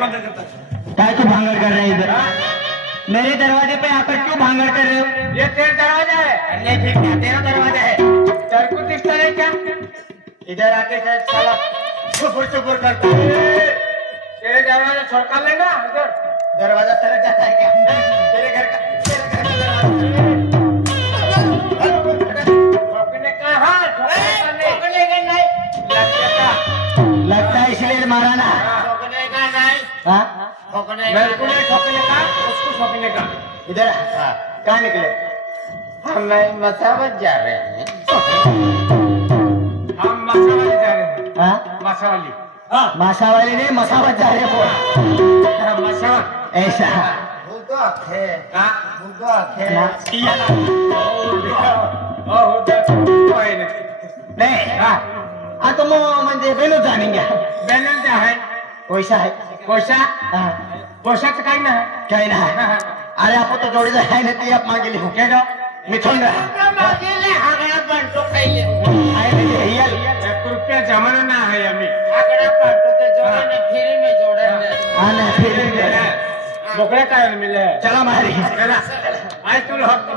भांगड़ करता है? क्या तू भांगड़ कर रहे इधर? मेरे दरवाजे पे आकर क्यों भांगड़ कर रहे हो? ये तेरा दरवाजा है? नहीं फिर क्या तेरा दरवाजा है? तेरे को दिखता है क्या? इधर आके साला चुपुर चुपुर करता है। तेरे दरवाजा छोड़कर लेना इधर। दरवाजा सरक जाता है क्या? तेरे घर का ठोकने का हाँ, ठोकने का नहीं। लगता है इसलिए मारा ना। ठोकने का नहीं। हाँ? मेरे को नहीं ठोकने का, उसको ठोकने का। इधर कहाँ निकले? हम मसावत जा रहे हैं। हम मसावत जा रहे हैं। हाँ? मसावली। माशा वाली नहीं मसावत जा रहे हो। मसावत ऐसा नहीं हाँ तो म्हणजे बेलो जानेंगे बॅलन्स आहे पैसा है पैसा हाँ पैशाचं काही नाही काही नाही अरे आपण तो जोडीदार आहे ना ती आप मागेली हो काय गं? मिथून मागेले आगळा बनतो खायले आहे ना ते हियल 1 रुपया जमाना ना आहे आम्ही आगळा बनतो ते जोडे फ्री में जोड़े हाँ ना फिर मोकळ्या काय मिळले चला मारी चला आज तुला हक्क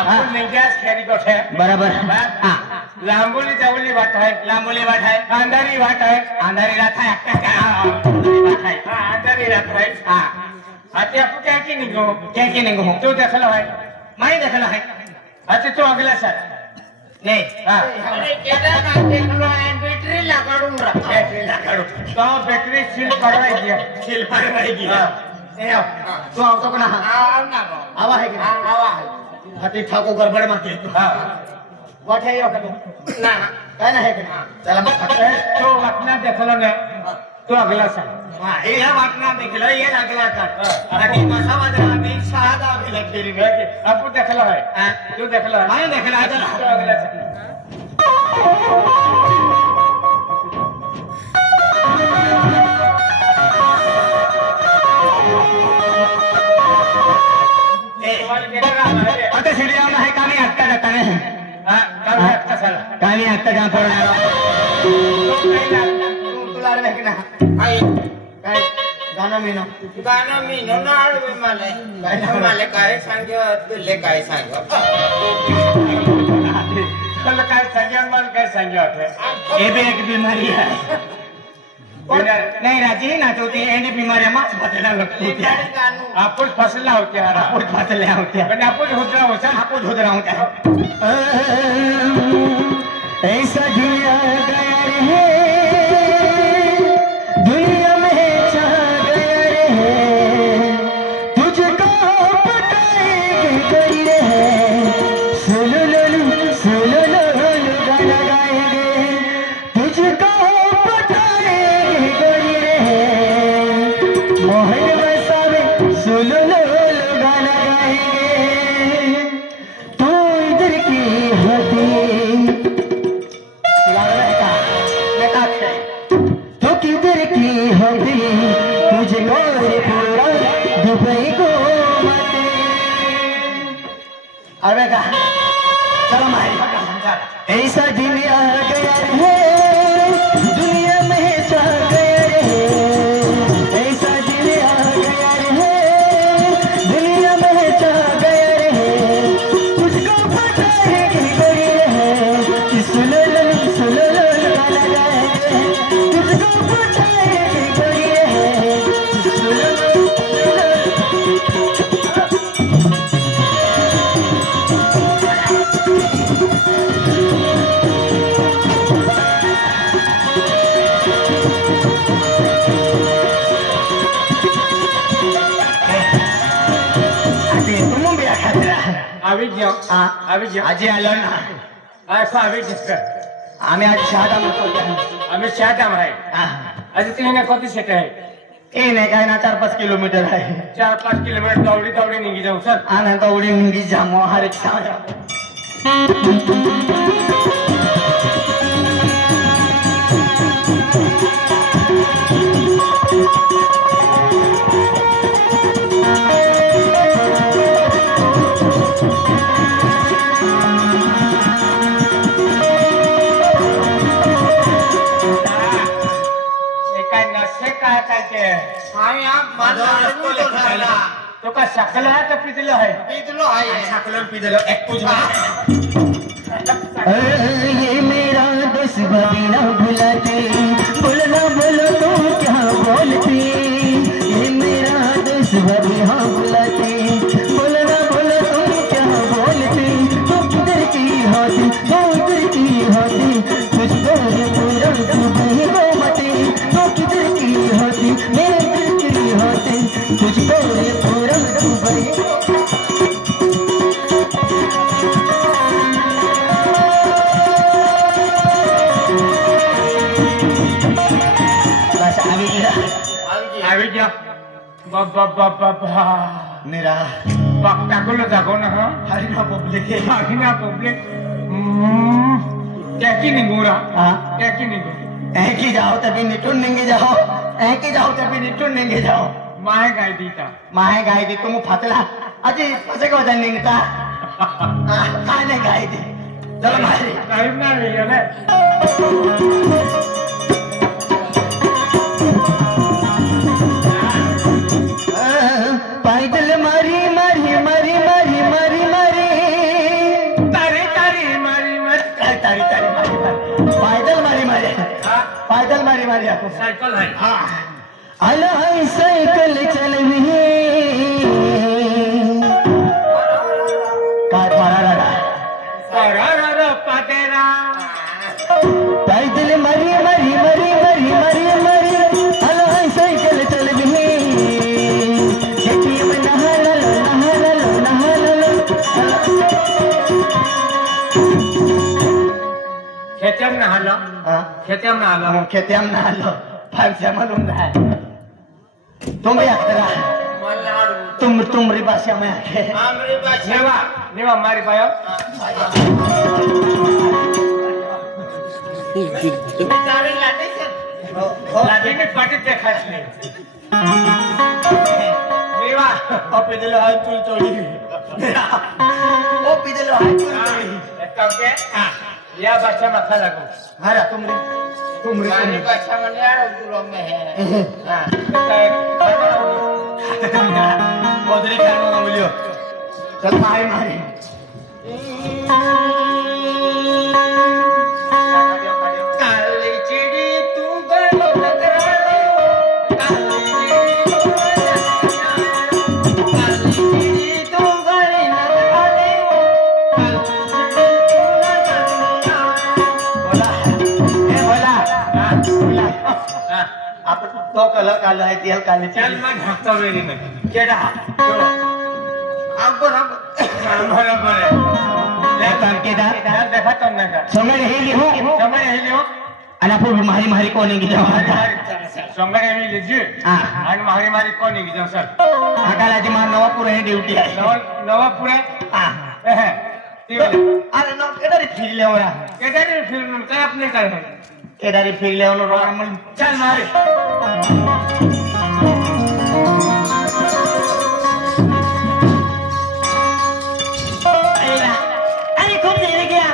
आपण निघास खेरी गोठे बराबर हाँ लांबोली जावली वाट आहे लांबोली वाट है अंधारी वाट आहे अंधारी रात है अंधारी वाट है अंधारी रात आहे हाँ आता आपण काय की निघो क्या की नहीं हो तू देखला आहे मैं देखना है आता तू अगला साल नहीं हाँ अरे केदा ना देखलो है बैटरी लगाडून रहा बैटरी लगाडू तो बैटरी सील पडवायची सील पडवायची ए आओ तू आओ तो ना आव ना आवा है क्या आवा है हाथी ठाको गड़बड़ मारते हाँ वाट है यो ना काय ना है क्या चला मत तो अपना देखलो ने तो अगला साल हाँ ये वाटना देखलो ये अगला का अरे मसावा जरा नहीं सादा भी लग तेरी में आपण देखला आहे हाँ तू देखला आहे मैं देखला तो चला अगला साल आता सीढ़ी आना है कहानी अटका जाता है कहानी अटका जहाँ पर तुला नहीं ना आई काय गाना मीनो गाना मी नोनाळ माले काय सांग्यो तुले काय सांग्यो काय सांग्या मला काय सांग्या होते ये भी एक बीमारी है नहीं राजी ना तो ती एनी बीमारी मास बदला लगती है आपण फसला होते आपण बदल्या होत्या पण आपण होता होता आपण होत रहा होता ऐसा दुनिया गया रे दुनिया में छा गया रे तुझको पटाएंगे कोई रे सुनो लो गाना गाएंगे तुझको पटाएंगे कोई रे मोहन बसावे सुनो लो गाना गाएंगे तू इधर की होती तो किधर की होती तुझको पूरा दुबई को अरे का चलो मारी ऐसा दिन आ गया है दुनिया में छा गया रे ऐसा दिन आ गया है दुनिया में छा गया रे तुझको पता है कि कोई है सुनो लो गाना गाएंगे तुझको पता है कि कोई है सुनो लो आजी आलो ना आम्ही आज शहादा म्हणतो आम्ही शादाम आहे आज तिने कोणती शेट आहे ए नाही काय ना 4-5 किलोमीटर आहे 4-5 किलोमीटर दौडी निघी जाऊ सर आनंद उडी मुंगी जामो हर एक सारा हाय आप माल तो झाला तो का शकल आहे का पितलं आहे पितलो आहे शकल पितलं एक पूजा ये मेरा दोस्त कभी ना भुलाते बोलना बोलो तुम क्या बोलते ये मेरा दोस्त कभी हाँ बुलाते बोलना बोलो तुम क्या बोलते तो किधर की होती तो उधर की होती कुछ तो पूरा तुम्हें वो मते तो किधर की होती मेरे दिल की होती कुछ तो पूरा तुम्हें आवी जा बाबा मेरा टाकलं जागो ना हा हरिना पब्लिक है आखिना पब्लिक क्या की निगुरा हाँ क्या की निगु ऐकी जाओ तभी निटुन नेंगे जाओ ऐकी जाओ तभी निटुन नेंगे जाओ माहे गाय दीता माहे गाय दी तुम फातला अजी पसे को वजन निंगता काने गाय दी चलो मारी टाइम ना वेले पैदल मारी मारी मारी मारी मारी मारी तारी तारी मारी मत तारी तारी मारी मारी पैदल मारी मारी पैदल मारी मारी आपको साइकिल है अला साइकिल चलवी का पातेरा पैदल मरी मरी मरी मरी मरी मरी अला साइकिल चलवी खेतीम नहल नहल नहल खेतम ना हलो खेतम ना हलो खेतीम नहल फारसा मालूम है तुम यात्रा मल्हार तुमरी भाषा में आके आमरी भाषा नेवा नेवा मारी पायो बिचारे लाटे से लादी में पाटे देखा नहीं नेवा ओ पिदल हाय तू चोरी ओ पिदल हाय तू चोरी कब के या बच्चा मत लगो हरा तुमरी मारी भाषा मल्हार दूर में है बोदरी करनो ना बोलियो चल मारी मारी काली चिड़ी तू गलो टकराले काली चिड़ी तू गली टकराले बोला ए बोला बोला हां आप तो कलर काला है तेल काले चल मैं ढाकता मेरी में केडा आपको रब हमारा बड़े ले कर केडा देखा तुम ना कर समय रही हो समय ही लियो अनापुर मारी मारी कोने की जवाब समय ही लीजिए हां आणि मारी मारी कोणी की सर आकालाची मार नवापूर है ड्यूटी है नवा पुरे हां अरे नो केडारी फिर ले ओरा केदारी फिल्म काय आपने काय है केडारी फिर ले ओनो रोना मन चल मारे अरे खूब देर गया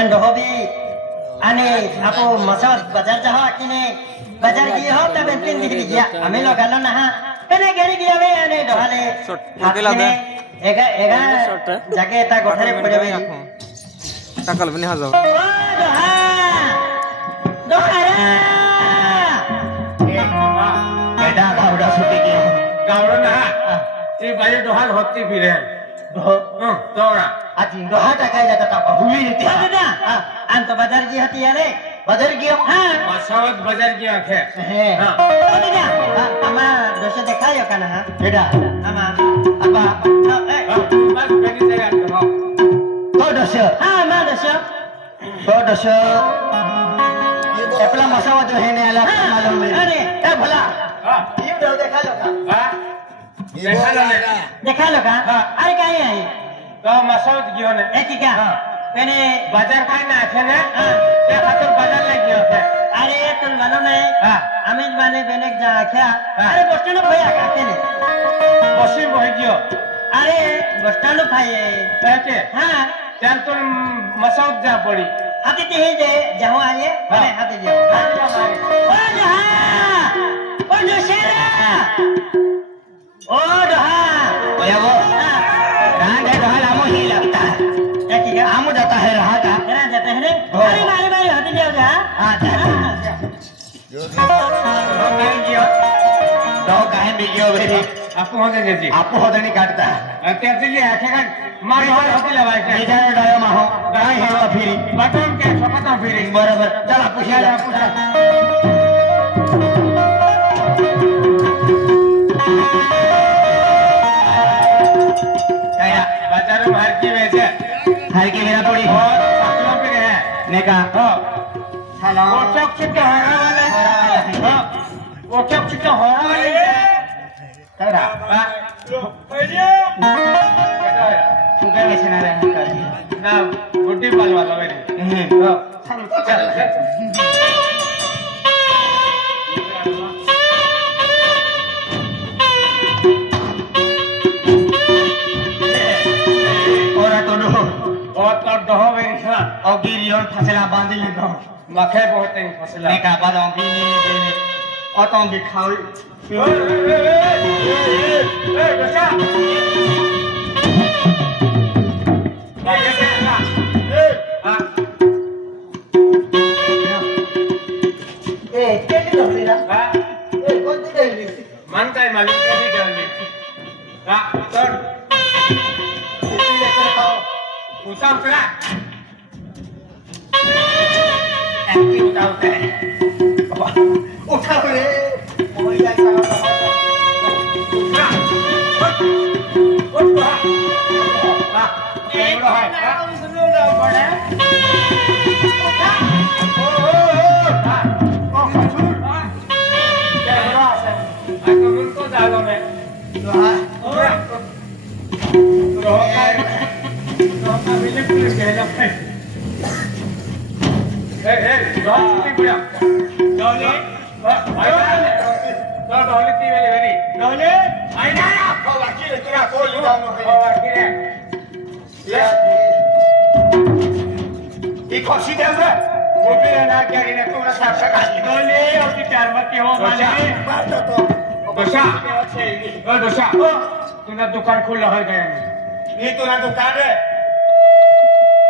अंडो होबी अने आपो मसवत बाजार जहा किने बाजार गए हो तब 3 दिन गया हमें लोग गलो ना कने गेरी गया वे अने डोले ढकेला दे एगा एगा जाके ता गोठरे पड़े वे टाकल बने हाजो ओ दोहा दोहारा केडा गावडा सुटी गया गावडो ना ते बाजे डोहाल होती फिरे तोरा आजी दोहा टाकाय जाता ता हुई रीती ना आन तो बाजार जी हती यारे बाजार गया हां मसावत बाजार की आंखे हे हां ओके क्या अम्मा दोसे देखायो kana ha beda ama apa बस बेटी से याद करो तो दोसे हां ma दोसे तो दोसे एपला मसावा जो है ने आला मालूम है अरे ए भला हां ये दो देखा लो का हां देखा लो का अरे काय है तो मसावत गयो ने ए की क्या मैंने बाजार काय ना आखे ने त्या खातर बाजार ला गयो थे अरे तुम मालूम है हां अमित माने बेने जा क्या अरे बस स्टैंड भैया काके ने बसी बह गयो अरे बस स्टैंड भाई कहते हां चल तुम मसावत जा पड़ी हाथी ते ही जे जाओ आइए अरे हाथी जे ओ जहा ओ जो शेरा ओ दोहा ओया वो रांड है दोहा लामो ही लगता है क्या ठीक है आमो जाता है रहा का जाता है रे अरे मारे मारे होती नहीं होगा हां दो काहे बिगियो बेरी आपको होते जैसी आपको होते नहीं काटता है त्याचे जे आखेगा मार मार होते लवायचे बेचारा डायो माहो काय है वो फिरी बटन के सकता फिरी बरोबर चला पूछा बाजारों में हर की मेरा पड़ी और फसलों पे है ने कहा वो चौक चिट्टे होरा वाले वो चौक चिट्टे होरा वाले तेरा तू क्या बेचना रहा है ना गुड्डी पाल वाला मेरी चल और तो दहो मेरी खा और गिरी और फसला बांध ले दो मखे बहुत नहीं फसला ने कहा बादों की नहीं और तो भी खाओ बच्चा मन काय मालूम कभी करली तर उठा उठा ऐसे उठाते हैं उठा रे कोई ऐसा तुना दुकान खुला हो गया ये तुना दुकान है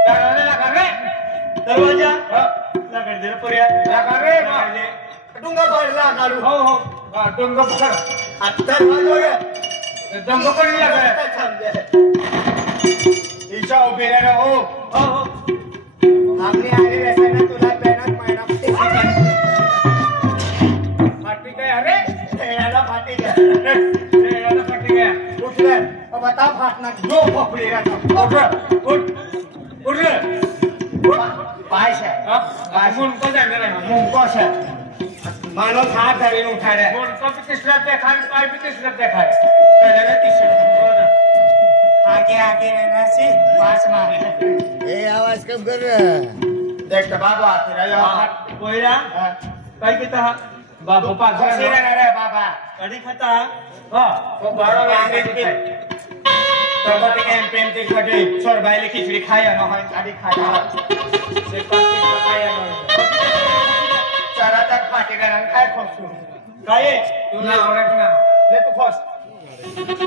लगा रे दरवाजा लगा दे पुरिया लगा रे डूंगा पडला काढू हो हो डोंगर पकड आता दरवाजा डोंगर पण लगा ईशा उभी रे हो हो हो आम्ही आली वैसे ना तुला मेहनत फाटी काय अरे याला फाटी गया याला फाटी गया उठ रे अब बता फाटना दो पकड़ी रे उठ उठ उठ रे पायस है मुन को जाने रे मुंको से मानो हाथ धरीने उठा रे मुन को भी तिसरा देखा पाय भी तिसरा देखा कलर तिसरा आगे आगे रहना सी पास मार ए आवाज कम कर रहा है देख तो बाबा तेरा यो कोईरा काय किता बाबू पास खुशी रे बाबा कडी खाता हां तो बारो अंग्रेजी तो बते कैंपेन ते खटे छोर बाइले खिचड़ी खाया न होय गाड़ी खाया से पार्टी खाया न चला तक फाटी गया काय खोसू काय तू ना आवडत ना ले तू खोस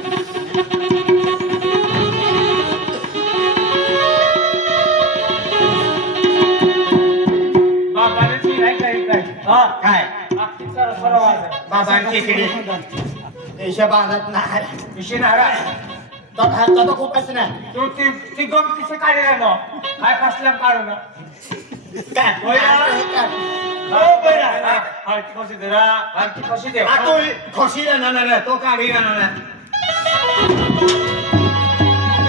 बाबाने ती नाही काय हां काय तिसरा सरवाज बाबांची खिचडी ईशा बांधत नाही विषय नारा तो खाता तो खूपच नाही तू ती गम तिसे काढले ना काय फसल्या काढू ना काय होया ओ बरा हा ती कशी दरा हा ती कशी दे आ तो खुशी रे ना तो काढी रे ना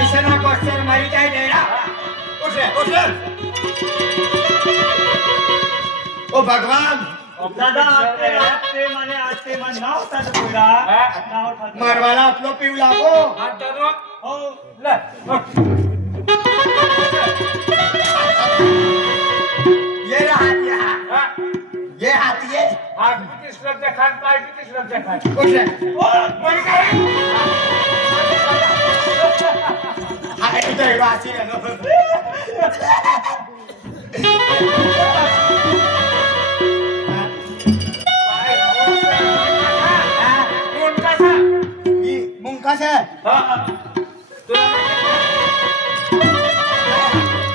ईशा ना कोस्टर मारी काय देला उठ रे ओ भगवान दादा आते मन नाव होता तो कोईरा नाव था मारवाला आपलो पिवला को हात दादो हो ले ये रहा ये हाथ ये हात किती श्रद्धा खान पाय किती श्रद्धा खान उठ रे ओ मर गए हा इधर वासी रे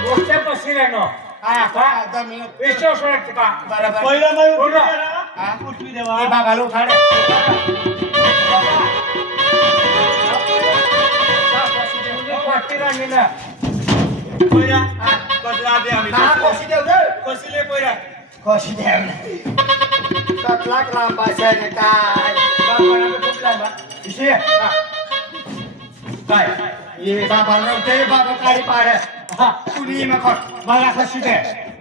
गोष्ट बसली नो आता मी विश्वास वाटतो का बरोबर पहिला नाही बोला. उठवी देवा हे बाबाला उठाड वाटते राणी ना पहिला कसला दे आम्ही ना कोशी देऊ दे कसिले पहिला कोशी देऊ कतला लांब आहे काय बाबाला खूप लांबा इशे काय ये बाबाला ते बाबा काय पाड हा कुणी नको मला कशी दे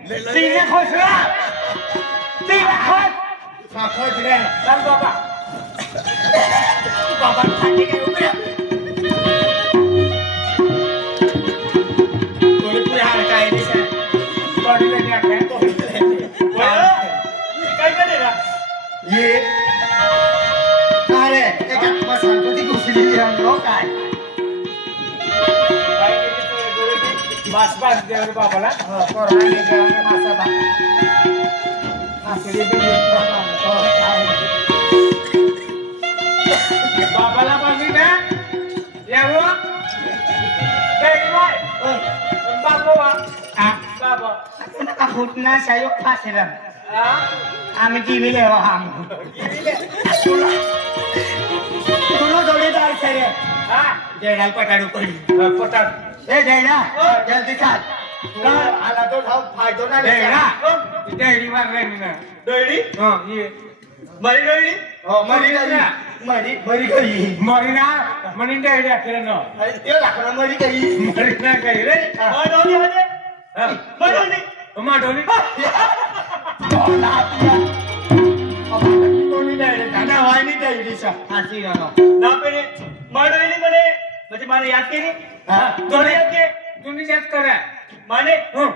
तीन खोसला तीन खोस साखर रे चल बाबा बाबा खाते काय उभे तोले पुढे हार काय दिसे बॉडी लेके आके काय करे रा ये अरे एका मसाला ती घुसलेली रंगो काय बस बस दे रे बाबाला कोराने गरम मसाला असली बी बाबाला बघी ना यावो बाय बाबा बाबा फुटना सायो खासेला आ आम्ही गिविले हो आम तुलो जोडीदार सरे हा जेडाल पटाडू पडी पटाट ए जेडा जल्दी चाल आला तो भाव फायदो ना दे ना डेडी मार रे ना डोळी हां ये मरी डोळी हो मरी गई मरी गई मरी ना मनी डेडी आके ना अरे ते लाकडा मरी गई मरी ना काही रे डोळी होते हा डोळी माडोली बोला तुया तोनी डायरे दादा वाईनी डायरी सा आसी गानो ना पेने माडोली म्हणे म्हणजे मला याद केली तोने याद के तुम्ही याद करा माने हं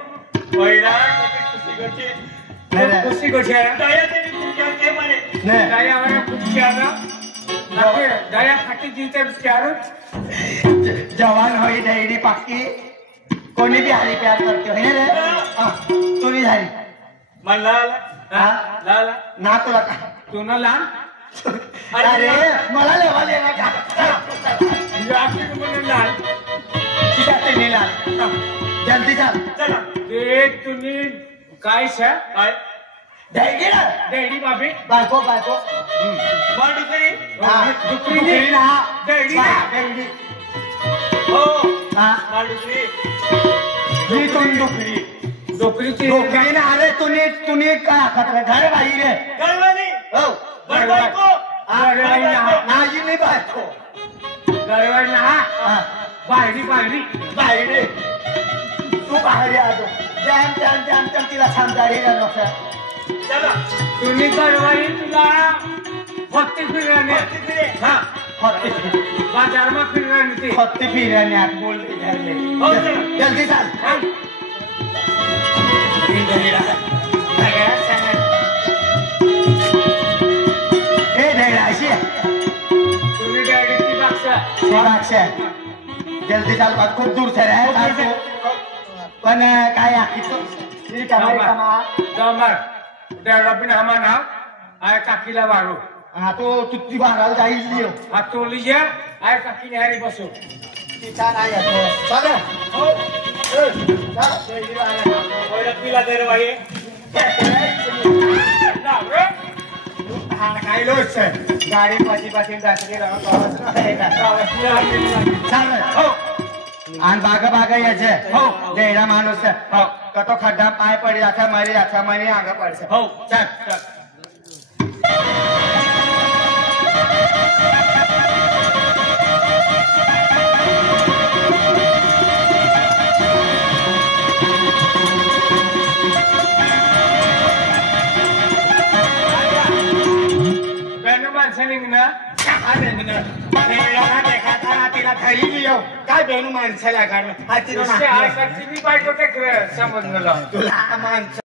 पहिला खुशी करते खुशी गोष्ट दया देवी तुझ्या के म्हणे ने दया वाला खूप प्यारा दया खाती जीते प्यारो जवान होई डायरी पाकी कोणी भी हारी प्यार करते हो रे हां तोनी झाली मला हां लाला ना तुला का तू ना लाल अरे मला लेवाले ना का याकी तुम्ही लाल किती ते नेला जल्दी चाल चला ते तुम्ही काय सर काय डायरी ना डेडी बाबी बायको माडुकरी दुखरी ना डेडी डायरी हो हां माडुकरी ही तुम दुखरी दुखरीची दुखरी ना अरे तूने काय खतरा घर बाई रे गळवाली हो बायको नाही नाही बायको गरवाई ना हां बाहेरी बाहेर तू बाहेर आलो जाम तिला सांगाडी ना नको चला तुम्ही गरवाई तुला फक्त फिरणे हा हत्ती बाजार में फिरणे ती फिराने आप बोल झाले हो चला जल्दी चाल ए ढेराशी तुम्ही डॅडीची बाक्षा जल्दी चाल बात खूप दूर से आहे पण काय जमर डॅडा पिन हमा नाव आय काकीला वारो हा तो तुत्ती बांधायला जाईल लियो हा तो लीजिए आय काकी हारी बसो तिचा नाही येतो चल हो पहिला पिला दे रे बाई काय लोच गाडी पाशी जाते हो आणि बागा यायचे हो डेरा माणूस हो तो खड्डा पाय पडी आता मरी आगा पडसे हो चल तिला घरी लियो काय बेनू माणसाला तुला माणसं